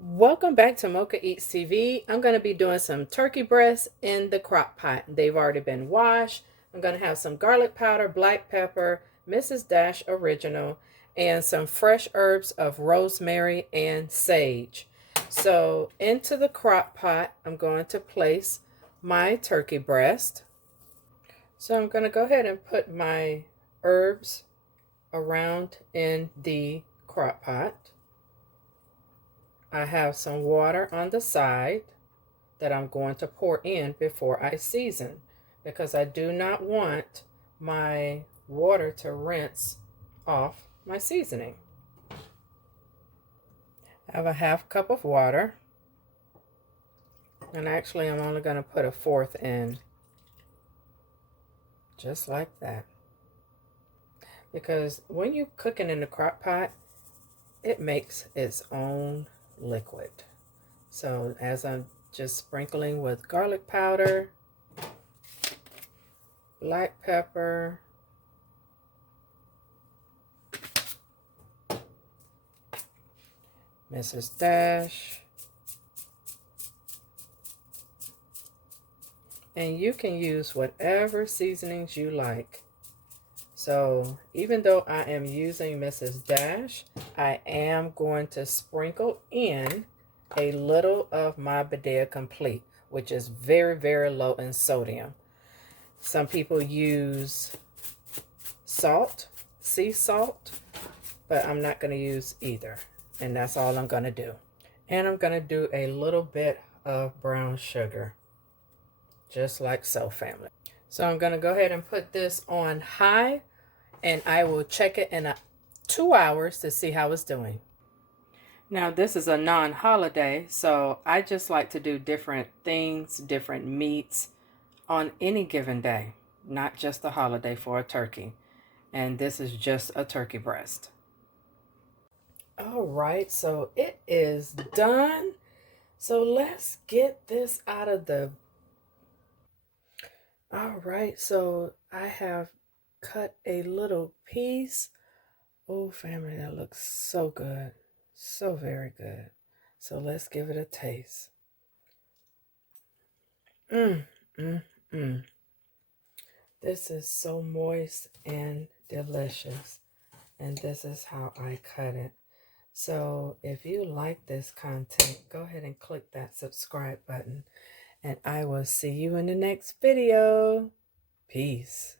Welcome back to Mochaeatstv. I'm going to be doing some turkey breasts in the crock pot. They've already been washed. I'm going to have some garlic powder, black pepper, Mrs. Dash Original, and some fresh herbs of rosemary and sage. So into the crock pot, I'm going to place my turkey breast. So I'm going to go ahead and put my herbs around in the crock pot. I have some water on the side that I'm going to pour in before I season, because I do not want my water to rinse off my seasoning. I have a half cup of water, and actually I'm only going to put a fourth in, just like that, because when you're cooking in the crock pot, it makes its own liquid. So as I'm just sprinkling with garlic powder, black pepper, Mrs. Dash, and you can use whatever seasonings you like. So even though I am using Mrs. Dash, I am going to sprinkle in a little of my Badea Complete, which is very, very low in sodium. Some people use salt, sea salt, but I'm not going to use either. And that's all I'm going to do. And I'm going to do a little bit of brown sugar, just like so, family. So I'm going to go ahead and put this on high, and I will check it in 2 hours to see how it's doing. Now, this is a non-holiday, so I just like to do different things, different meats on any given day, not just a holiday for a turkey. And this is just a turkey breast. All right, so it is done. So let's get this out of the... All right, so I have cut a little piece. Oh, family, that looks so good. So very good. So let's give it a taste. Mmm. This is so moist and delicious. And this is how I cut it. So if you like this content, go ahead and click that subscribe button. And I will see you in the next video. Peace.